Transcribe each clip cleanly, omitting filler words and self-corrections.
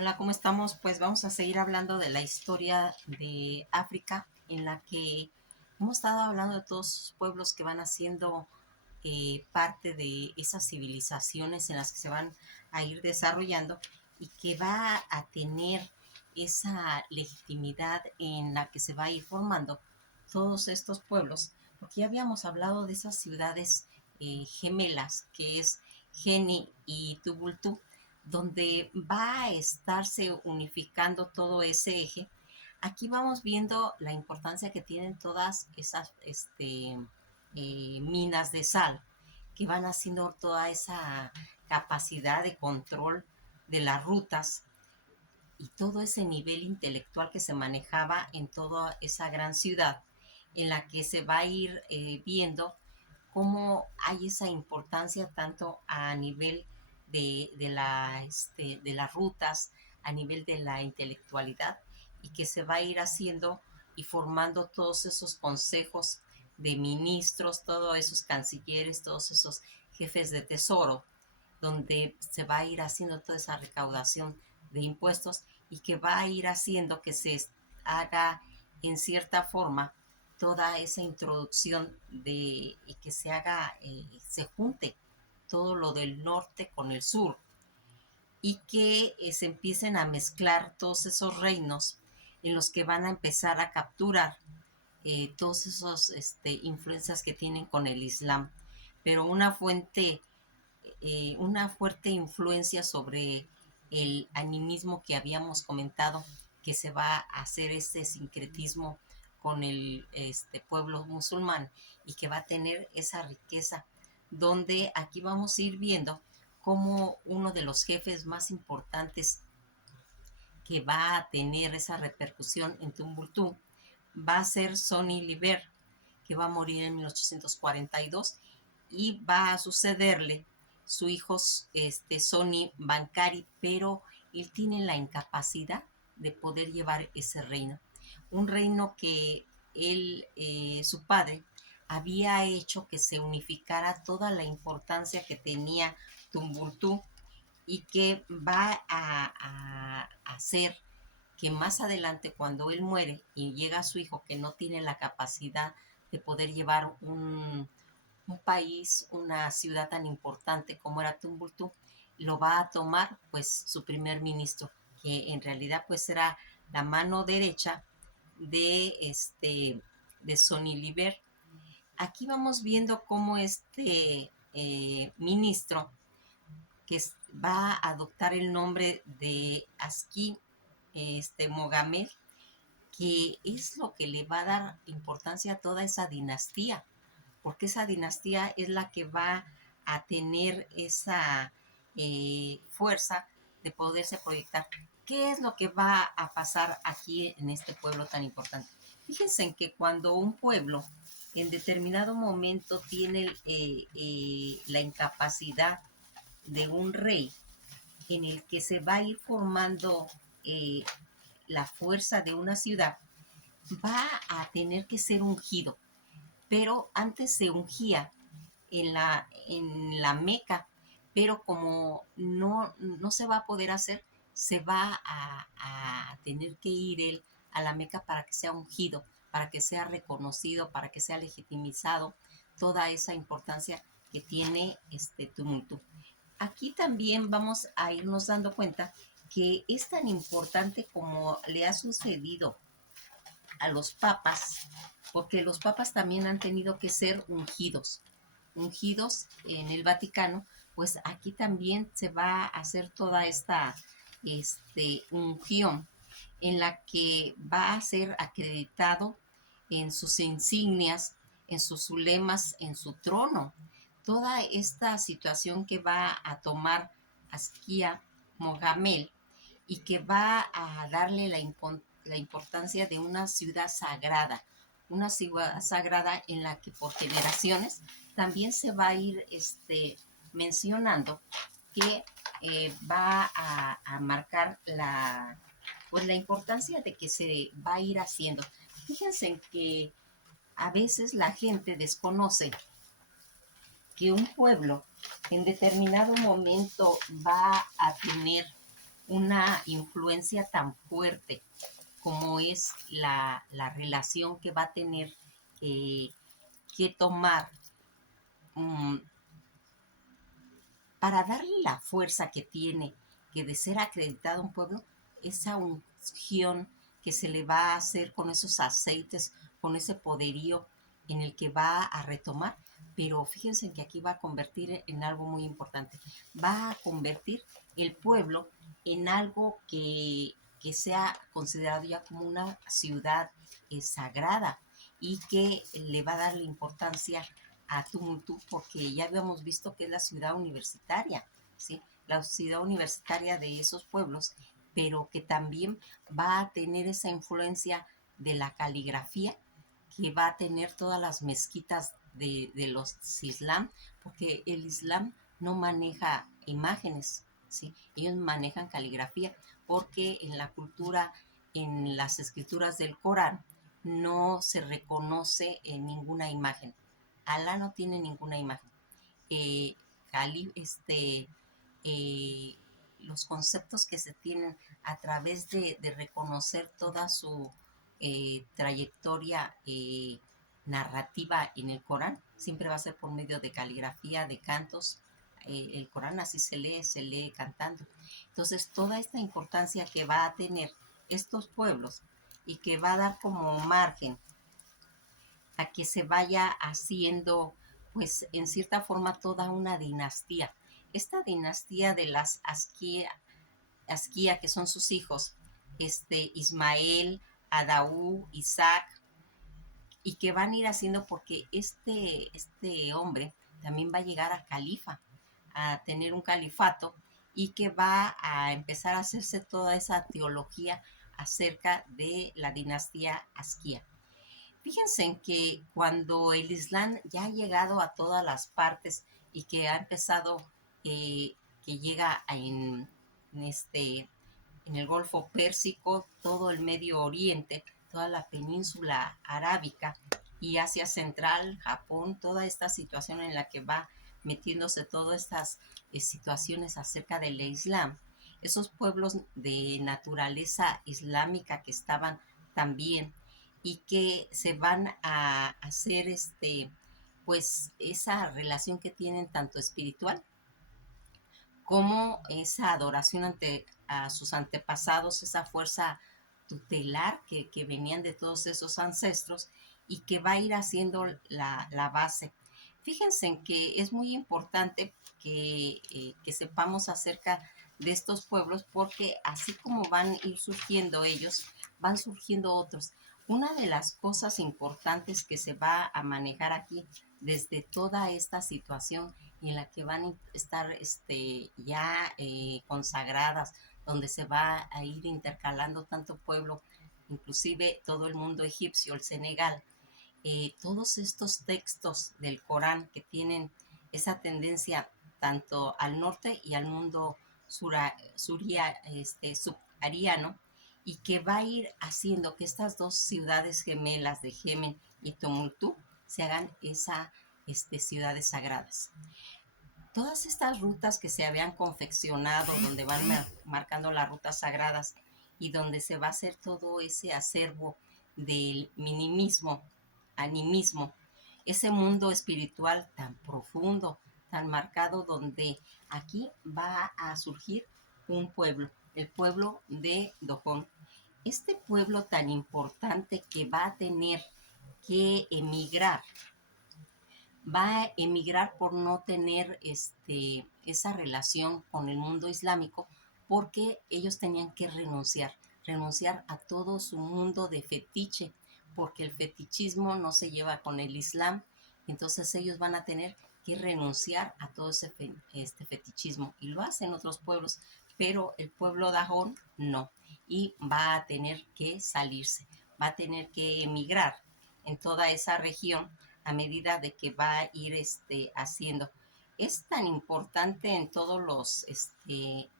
Hola, ¿cómo estamos? Pues vamos a seguir hablando de la historia de África, en la que hemos estado hablando de todos los pueblos que van haciendo parte de esas civilizaciones en las que se van a ir desarrollando y que va a tener esa legitimidad en la que se va a ir formando todos estos pueblos, porque ya habíamos hablado de esas ciudades gemelas, que es Geni y Tubultú, donde va a estarse unificando todo ese eje. Aquí vamos viendo la importancia que tienen todas esas minas de sal, que van haciendo toda esa capacidad de control de las rutas y todo ese nivel intelectual que se manejaba en toda esa gran ciudad, en la que se va a ir viendo cómo hay esa importancia tanto a nivel de las rutas, a nivel de la intelectualidad, y que se va a ir haciendo y formando todos esos consejos de ministros, todos esos cancilleres, todos esos jefes de tesoro, donde se va a ir haciendo toda esa recaudación de impuestos y que va a ir haciendo que se haga en cierta forma toda esa introducción de y que se haga, se junte todo lo del norte con el sur y que se empiecen a mezclar todos esos reinos en los que van a empezar a capturar todos esos influencias que tienen con el Islam, pero una fuerte influencia sobre el animismo que habíamos comentado, que se va a hacer este sincretismo con el pueblo musulmán y que va a tener esa riqueza, donde aquí vamos a ir viendo cómo uno de los jefes más importantes que va a tener esa repercusión en Tumbuctú va a ser Sonny Liber, que va a morir en 1842 y va a sucederle su hijo Sonny Bancari, pero él tiene la incapacidad de poder llevar ese reino. Un reino que su padre, había hecho que se unificara toda la importancia que tenía Tumbuctú y que va a hacer que más adelante cuando él muere y llega a su hijo que no tiene la capacidad de poder llevar un país, una ciudad tan importante como era Tumbuctú, lo va a tomar pues su primer ministro, que en realidad pues era la mano derecha de Sonny Liber. Aquí vamos viendo cómo ministro que va a adoptar el nombre de Aski Mogamed, que es lo que le va a dar importancia a toda esa dinastía, porque esa dinastía es la que va a tener esa fuerza de poderse proyectar. ¿Qué es lo que va a pasar aquí en este pueblo tan importante? Fíjense en que cuando un pueblo en determinado momento tiene la incapacidad de un rey en el que se va a ir formando eh, la fuerza de una ciudad, va a tener que ser ungido. Pero antes se ungía en la Meca, pero como no se va a poder hacer, se va a tener que ir él a la Meca para que sea ungido, para que sea reconocido, para que sea legitimizado toda esa importancia que tiene este tumulto. Aquí también vamos a irnos dando cuenta que es tan importante como le ha sucedido a los papas, porque los papas también han tenido que ser ungidos en el Vaticano, pues aquí también se va a hacer toda esta unción en la que va a ser acreditado en sus insignias, en sus ulemas, en su trono. Toda esta situación que va a tomar Askia Mogamel y que va a darle la importancia de una ciudad sagrada en la que por generaciones también se va a ir mencionando que va a marcar pues la importancia de que se va a ir haciendo. Fíjense que a veces la gente desconoce que un pueblo en determinado momento va a tener una influencia tan fuerte como es la relación que va a tener eh, que tomar um, para darle la fuerza que tiene, que de ser acreditado un pueblo, esa unción que se le va a hacer con esos aceites, con ese poderío en el que va a retomar. Pero fíjense que aquí va a convertir en algo muy importante. Va a convertir el pueblo en algo que sea considerado ya como una ciudad sagrada y que le va a dar la importancia a Tumultú porque ya habíamos visto que es la ciudad universitaria, ¿sí? La ciudad universitaria de esos pueblos, pero que también va a tener esa influencia de la caligrafía que va a tener todas las mezquitas de los islam, porque el islam no maneja imágenes, ¿sí? Ellos manejan caligrafía, porque en la cultura, en las escrituras del Corán, no se reconoce en ninguna imagen. Alá no tiene ninguna imagen. Eh, este, eh, los conceptos que se tienen a través de reconocer toda su trayectoria narrativa en el Corán, siempre va a ser por medio de caligrafía, de cantos. El Corán así se lee cantando. Entonces, toda esta importancia que va a tener estos pueblos y que va a dar como margen a que se vaya haciendo, pues en cierta forma, toda una dinastía. Esta dinastía de las Asquía, que son sus hijos, Ismael, Adaú, Isaac, y que van a ir haciendo porque este hombre también va a llegar a califa, a tener un califato y que va a empezar a hacerse toda esa teología acerca de la dinastía Asquía. Fíjense en que cuando el Islam ya ha llegado a todas las partes y que ha empezado, que llega en el Golfo Pérsico, todo el Medio Oriente, toda la península arábica y Asia Central, Japón, toda esta situación en la que va metiéndose todas estas situaciones acerca del Islam, esos pueblos de naturaleza islámica que estaban también y que se van a hacer pues esa relación que tienen tanto espiritual como esa adoración ante a sus antepasados, esa fuerza tutelar que venían de todos esos ancestros y que va a ir haciendo la base. Fíjense en que es muy importante que sepamos acerca de estos pueblos porque así como van a ir surgiendo ellos, van surgiendo otros. Una de las cosas importantes que se va a manejar aquí desde toda esta situación y en la que van a estar ya consagradas, donde se va a ir intercalando tanto pueblo, inclusive todo el mundo egipcio, el Senegal, todos estos textos del Corán que tienen esa tendencia tanto al norte y al mundo subariano, y que va a ir haciendo que estas dos ciudades gemelas de Yemen y Tomultú se hagan esas ciudades sagradas. Todas estas rutas que se habían confeccionado, donde van marcando las rutas sagradas y donde se va a hacer todo ese acervo del minimismo, animismo, ese mundo espiritual tan profundo, tan marcado, donde aquí va a surgir un pueblo, el pueblo de Dojón. Este pueblo tan importante que va a tener que emigrar, va a emigrar por no tener esa relación con el mundo islámico, porque ellos tenían que renunciar a todo su mundo de fetiche, porque el fetichismo no se lleva con el Islam, entonces ellos van a tener que renunciar a todo ese fetichismo, y lo hacen otros pueblos, pero el pueblo Dajón no, y va a tener que salirse, va a tener que emigrar en toda esa región a medida de que va a ir haciendo. Es tan importante en todos los eh,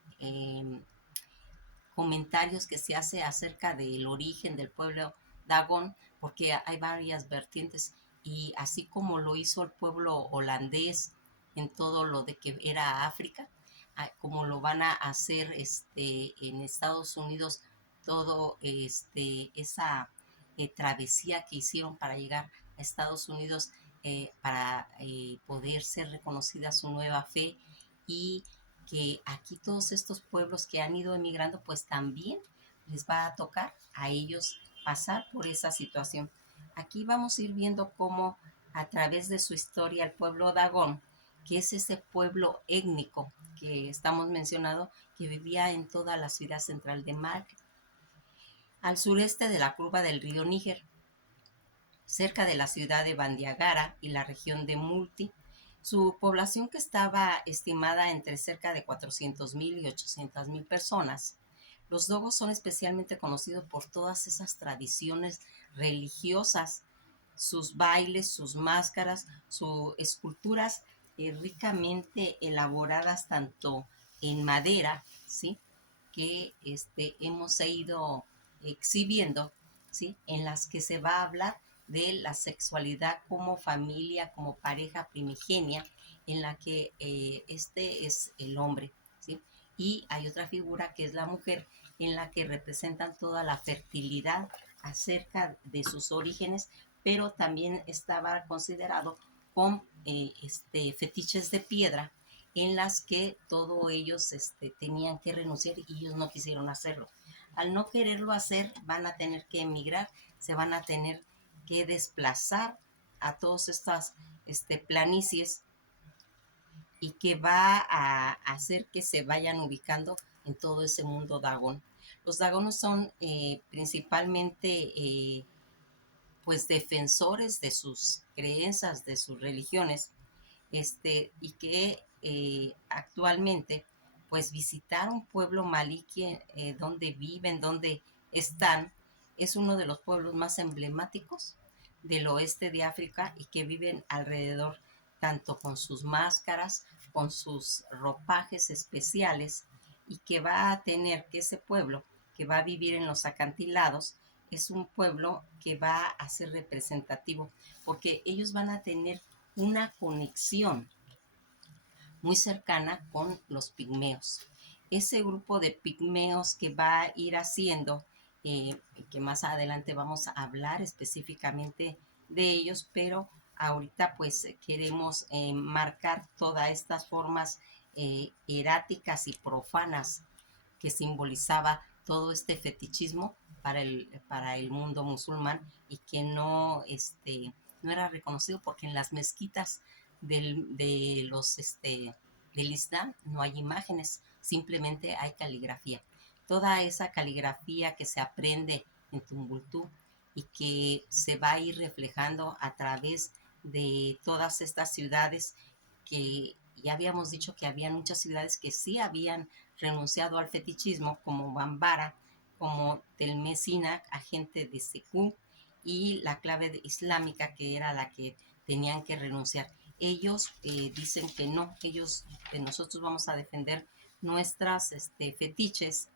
comentarios que se hace acerca del origen del pueblo Dagón, porque hay varias vertientes, y así como lo hizo el pueblo holandés en todo lo de que era África, como lo van a hacer en Estados Unidos, todo esa travesía que hicieron para llegar a Estados Unidos, para poder ser reconocida su nueva fe, y que aquí todos estos pueblos que han ido emigrando, pues también les va a tocar a ellos pasar por esa situación. Aquí vamos a ir viendo cómo a través de su historia el pueblo Dagón, que es ese pueblo étnico que estamos mencionando, que vivía en toda la ciudad central de Mar, al sureste de la curva del río Níger, cerca de la ciudad de Bandiagara y la región de Multi. Su población, que estaba estimada entre cerca de 400,000 y 800,000 personas. Los dogos son especialmente conocidos por todas esas tradiciones religiosas, sus bailes, sus máscaras, sus esculturas ricamente elaboradas tanto en madera, ¿sí? Que hemos ido exhibiendo, ¿sí? En las que se va a hablar de la sexualidad como familia, como pareja primigenia, en la que este es el hombre, ¿sí? Y hay otra figura que es la mujer, en la que representan toda la fertilidad acerca de sus orígenes, pero también estaba considerado con fetiches de piedra, en las que todos ellos tenían que renunciar y ellos no quisieron hacerlo. Al no quererlo hacer, van a tener que emigrar, se van a tener que desplazar a todas estas planicies, y que va a hacer que se vayan ubicando en todo ese mundo Dagón. Los Dagones son principalmente pues defensores de sus creencias, de sus religiones, y que actualmente pues visitar un pueblo malí donde viven, donde están, es uno de los pueblos más emblemáticos del oeste de África, y que viven alrededor tanto con sus máscaras, con sus ropajes especiales, y que va a tener que ese pueblo que va a vivir en los acantilados es un pueblo que va a ser representativo, porque ellos van a tener una conexión muy cercana con los pigmeos. Ese grupo de pigmeos que va a ir haciendo, que más adelante vamos a hablar específicamente de ellos, pero ahorita pues queremos marcar todas estas formas eráticas y profanas que simbolizaba todo este fetichismo para el mundo musulmán, y que no era reconocido, porque en las mezquitas del Islam no hay imágenes, simplemente hay caligrafía. Toda esa caligrafía que se aprende en Tumbuctú y que se va a ir reflejando a través de todas estas ciudades, que ya habíamos dicho que había muchas ciudades que sí habían renunciado al fetichismo, como Bambara, como Telmesina, agente de Sekú, y la clave islámica, que era la que tenían que renunciar. Ellos dicen que no, ellos, nosotros vamos a defender nuestras fetiches,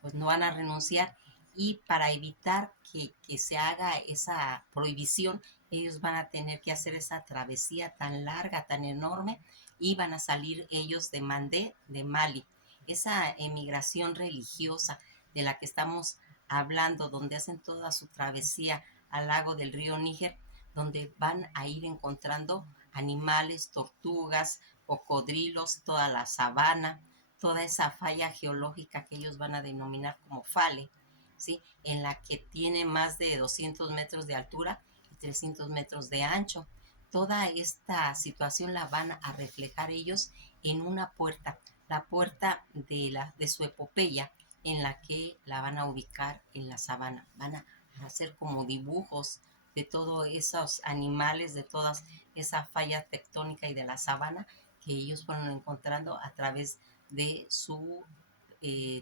pues no van a renunciar, y para evitar que se haga esa prohibición, ellos van a tener que hacer esa travesía tan larga, tan enorme, y van a salir ellos de Mandé, de Mali. Esa emigración religiosa de la que estamos hablando, donde hacen toda su travesía al lago del río Níger, donde van a ir encontrando animales, tortugas, cocodrilos, toda la sabana, toda esa falla geológica que ellos van a denominar como Fale, ¿sí? En la que tiene más de 200 metros de altura y 300 metros de ancho. Toda esta situación la van a reflejar ellos en una puerta, la puerta de su epopeya, en la que la van a ubicar en la sabana. Van a hacer como dibujos de todos esos animales, de toda esa falla tectónica y de la sabana que ellos fueron encontrando a través de su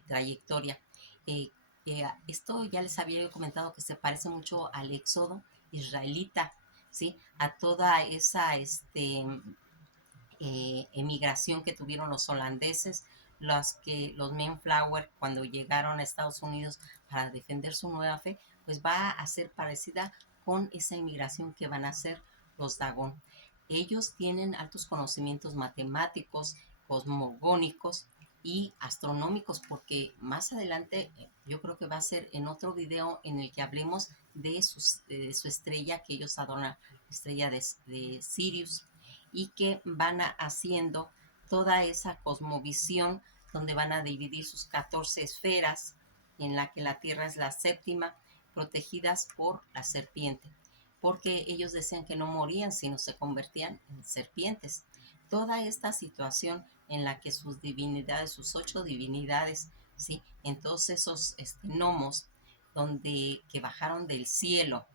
trayectoria. Eh, Esto ya les había comentado que se parece mucho al éxodo israelita, ¿sí? A toda esa emigración que tuvieron los holandeses, los Mayflower, cuando llegaron a Estados Unidos para defender su nueva fe, pues va a ser parecida con esa inmigración que van a hacer los Dagón. Ellos tienen altos conocimientos matemáticos, cosmogónicos, y astronómicos, porque más adelante yo creo que va a ser en otro video en el que hablemos de su estrella que ellos adoran, estrella de Sirius, y que van haciendo toda esa cosmovisión donde van a dividir sus 14 esferas, en la que la Tierra es la séptima, protegidas por la serpiente, porque ellos decían que no morían, sino se convertían en serpientes. Toda esta situación en la que sus divinidades, sus 8 divinidades, ¿sí? En todos esos gnomos que bajaron del cielo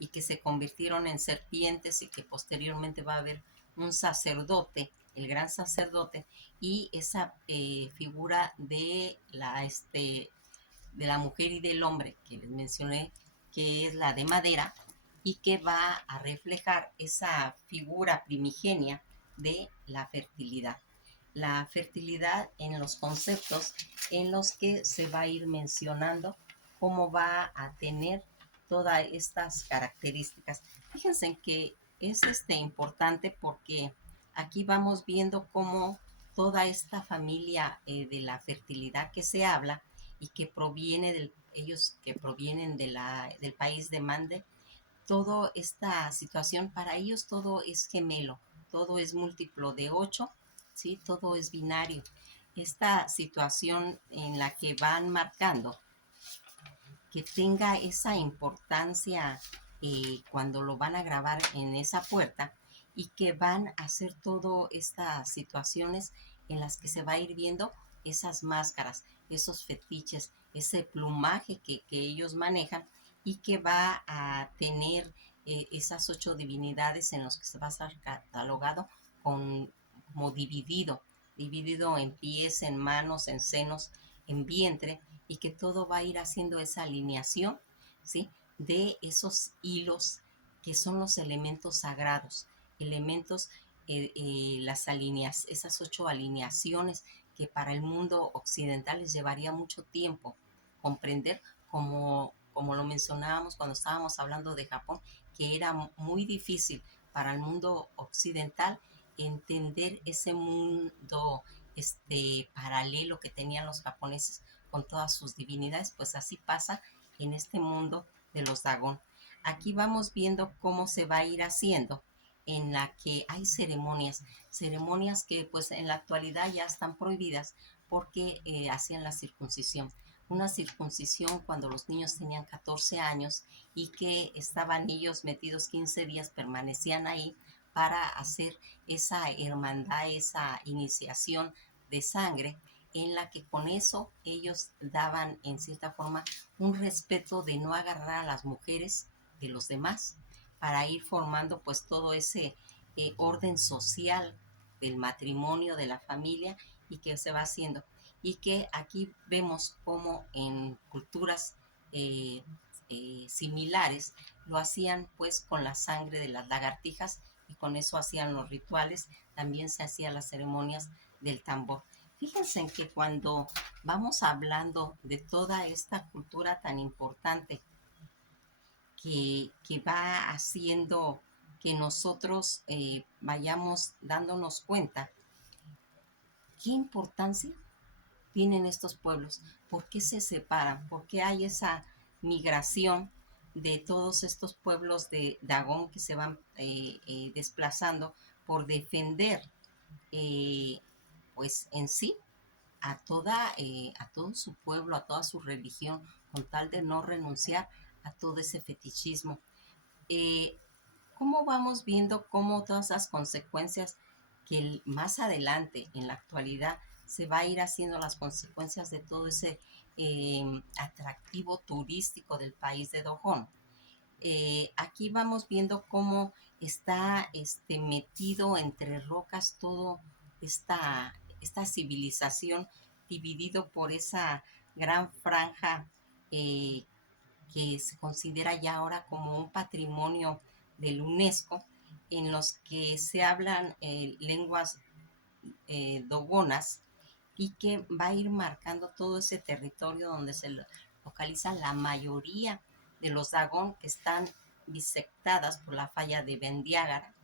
y que se convirtieron en serpientes y que posteriormente va a haber un sacerdote, el gran sacerdote, y esa figura de la mujer y del hombre que les mencioné, que es la de madera, y que va a reflejar esa figura primigenia de la fertilidad. La fertilidad en los conceptos en los que se va a ir mencionando cómo va a tener todas estas características. Fíjense que es importante porque aquí vamos viendo cómo toda esta familia de la fertilidad que se habla y que proviene ellos que provienen del país de Mande, toda esta situación, para ellos todo es gemelo, todo es múltiplo de 8, ¿sí? Todo es binario. Esta situación en la que van marcando que tenga esa importancia cuando lo van a grabar en esa puerta y que van a hacer todas estas situaciones en las que se va a ir viendo esas máscaras, esos fetiches, ese plumaje que ellos manejan y que va a tener esas 8 divinidades en los que se va a estar catalogado como dividido en pies, en manos, en senos, en vientre, y que todo va a ir haciendo esa alineación, ¿sí? De esos hilos que son los elementos sagrados, elementos, esas 8 alineaciones que para el mundo occidental les llevaría mucho tiempo comprender, como lo mencionábamos cuando estábamos hablando de Japón, que era muy difícil para el mundo occidental entender ese mundo paralelo que tenían los japoneses con todas sus divinidades. Pues así pasa en este mundo de los Dagon. Aquí vamos viendo cómo se va a ir haciendo, en la que hay ceremonias que pues en la actualidad ya están prohibidas porque hacían la circuncisión. Una circuncisión cuando los niños tenían 14 años y que estaban ellos metidos 15 días, permanecían ahí para hacer esa hermandad, esa iniciación de sangre, en la que con eso ellos daban en cierta forma un respeto de no agarrar a las mujeres de los demás, para ir formando pues todo ese orden social del matrimonio, de la familia, y que se va haciendo. Y que aquí vemos como en culturas similares lo hacían pues con la sangre de las lagartijas, y con eso hacían los rituales, también se hacían las ceremonias del tambor. Fíjense en que cuando vamos hablando de toda esta cultura tan importante que va haciendo que nosotros vayamos dándonos cuenta qué importancia tienen estos pueblos, por qué se separan, por qué hay esa migración de todos estos pueblos de Dagón que se van desplazando por defender eh, pues en sí a todo su pueblo, a toda su religión, con tal de no renunciar a todo ese fetichismo. Eh, ¿Cómo vamos viendo cómo todas esas consecuencias que más adelante, en la actualidad, se va a ir haciendo las consecuencias de todo ese atractivo turístico del país de Dojón? Aquí vamos viendo cómo está metido entre rocas todo esta civilización, dividido por esa gran franja eh, que se considera ya ahora como un patrimonio del UNESCO, en los que se hablan lenguas dogonas, y que va a ir marcando todo ese territorio donde se localiza la mayoría de los Dagón, que están bisectadas por la falla de Bendiágara,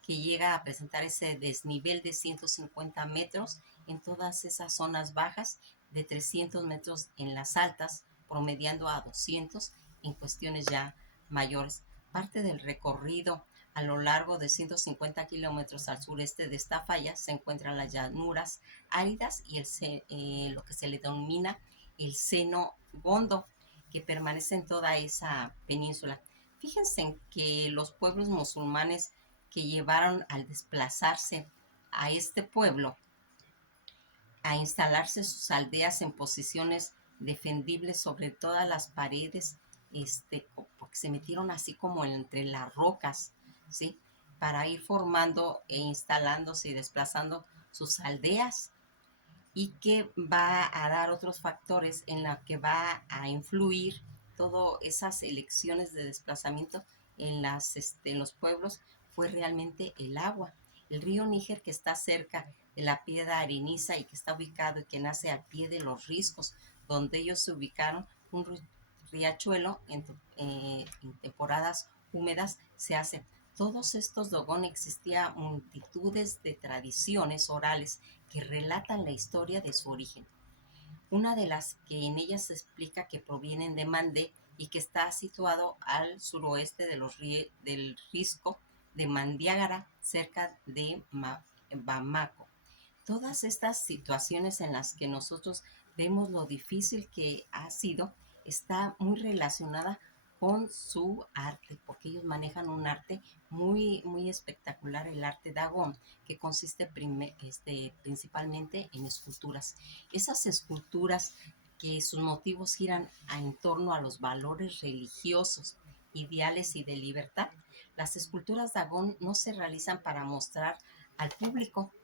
que llega a presentar ese desnivel de 150 metros en todas esas zonas bajas, de 300 metros en las altas, promediando a 200 en cuestiones ya mayores. Parte del recorrido a lo largo de 150 kilómetros al sureste de esta falla se encuentran las llanuras áridas y lo que se le denomina el seno Gondo, que permanece en toda esa península. Fíjense en que los pueblos musulmanes que llevaron al desplazarse a este pueblo a instalarse sus aldeas en posiciones defendibles sobre todas las paredes, porque se metieron así como entre las rocas, ¿sí? Para ir formando e instalándose y desplazando sus aldeas, y que va a dar otros factores en la que va a influir todas esas elecciones de desplazamiento en los pueblos, fue realmente el agua. El río Níger, que está cerca de la piedra areniza y que está ubicado y que nace al pie de los riscos donde ellos se ubicaron, un riachuelo en temporadas húmedas se hace. Todos estos Dogon existía multitudes de tradiciones orales que relatan la historia de su origen. Una de las que en ellas se explica que provienen de Mandé y que está situado al suroeste de del risco de Mandiágara, cerca de Bamako. Todas estas situaciones en las que nosotros vemos lo difícil que ha sido, está muy relacionada con su arte, porque ellos manejan un arte muy, muy espectacular, el arte Dagón, que consiste principalmente en esculturas. Esas esculturas que sus motivos giran en torno a los valores religiosos, ideales y de libertad. Las esculturas Dagón no se realizan para mostrar al público.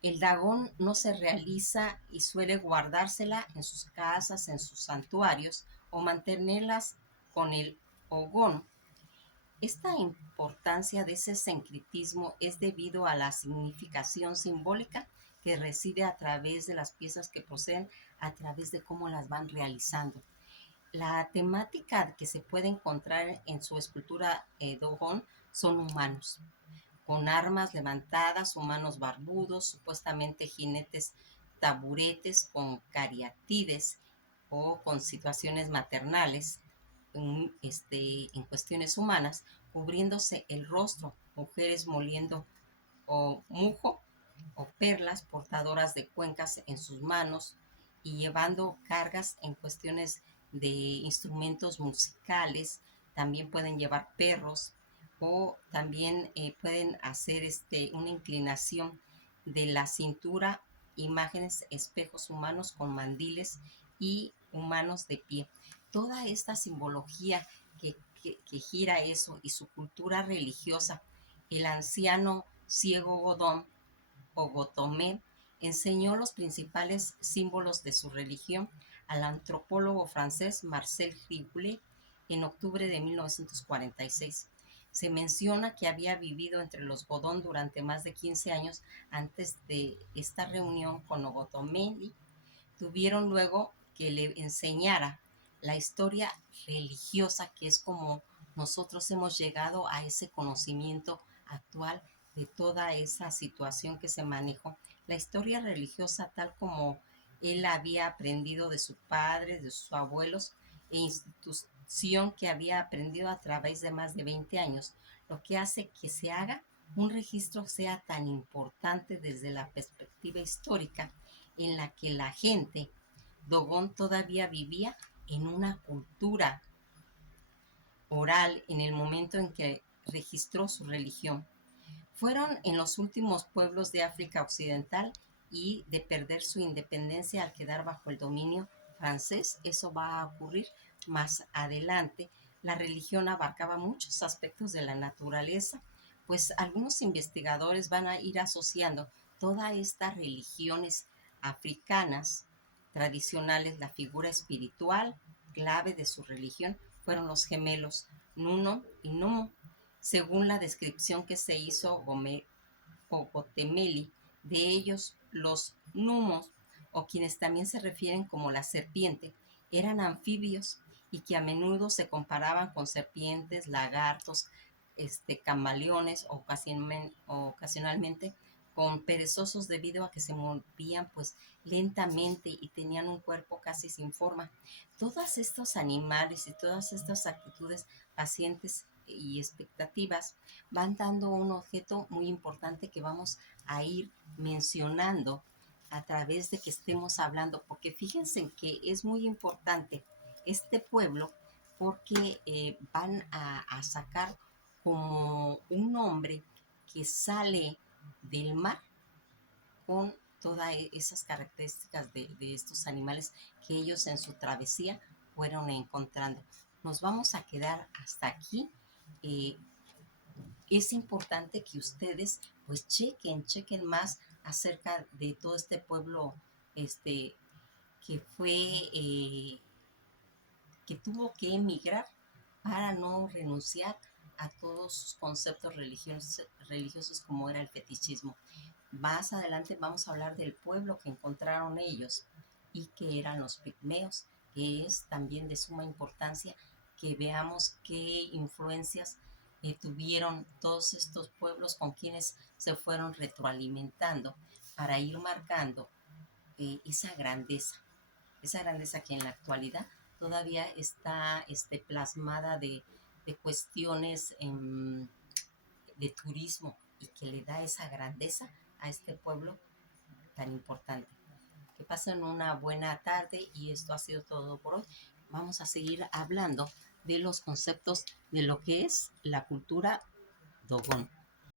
El Dagón no se realiza y suele guardársela en sus casas, en sus santuarios, o mantenerlas con el Ogón. Esta importancia de ese sincretismo es debido a la significación simbólica que reside a través de las piezas que poseen, a través de cómo las van realizando. La temática que se puede encontrar en su escultura Dogon son humanos, con armas levantadas, humanos barbudos, supuestamente jinetes taburetes con cariatides o con situaciones maternales en cuestiones humanas, cubriéndose el rostro, mujeres moliendo o mujo o perlas portadoras de cuencas en sus manos y llevando cargas en cuestiones de instrumentos musicales. También pueden llevar perros o también pueden hacer una inclinación de la cintura, imágenes, espejos humanos con mandiles y humanos de pie. Toda esta simbología que gira eso y su cultura religiosa, el anciano ciego Godón o Gotomé enseñó los principales símbolos de su religión al antropólogo francés Marcel Griboulet en octubre de 1946. Se menciona que había vivido entre los Godón durante más de 15 años antes de esta reunión con Ogotomeli. Tuvieron luego que le enseñara la historia religiosa, que es como nosotros hemos llegado a ese conocimiento actual de toda esa situación que se manejó. La historia religiosa tal como él había aprendido de su padre, de sus abuelos, e institución que había aprendido a través de más de 20 años, lo que hace que se haga un registro sea tan importante desde la perspectiva histórica en la que la gente Dogon todavía vivía en una cultura oral en el momento en que registró su religión. Fueron en los últimos pueblos de África Occidental y de perder su independencia al quedar bajo el dominio francés. Eso va a ocurrir más adelante. La religión abarcaba muchos aspectos de la naturaleza, pues algunos investigadores van a ir asociando todas estas religiones africanas tradicionales. La figura espiritual clave de su religión fueron los gemelos Nuno y Numo, según la descripción que se hizo Ogotemeli de ellos. Los numos, o quienes también se refieren como la serpiente, eran anfibios y que a menudo se comparaban con serpientes, lagartos, camaleones, ocasionalmente con perezosos debido a que se movían pues lentamente y tenían un cuerpo casi sin forma. Todos estos animales y todas estas actitudes pacientes y expectativas van dando un objeto muy importante que vamos a ir mencionando a través de que estemos hablando, porque fíjense que es muy importante este pueblo porque van a sacar como un hombre que sale del mar con todas esas características de estos animales que ellos en su travesía fueron encontrando. Nos vamos a quedar hasta aquí. Eh, es importante que ustedes pues chequen más acerca de todo este pueblo este, que fue, que tuvo que emigrar para no renunciar a todos sus conceptos religiosos como era el fetichismo. Más adelante vamos a hablar del pueblo que encontraron ellos y que eran los pigmeos, que es también de suma importancia que veamos qué influencias tuvieron todos estos pueblos con quienes se fueron retroalimentando para ir marcando esa grandeza que en la actualidad todavía está plasmada de cuestiones de turismo y que le da esa grandeza a este pueblo tan importante. Que pasen una buena tarde y esto ha sido todo por hoy. Vamos a seguir hablando de los conceptos de lo que es la cultura Dogon.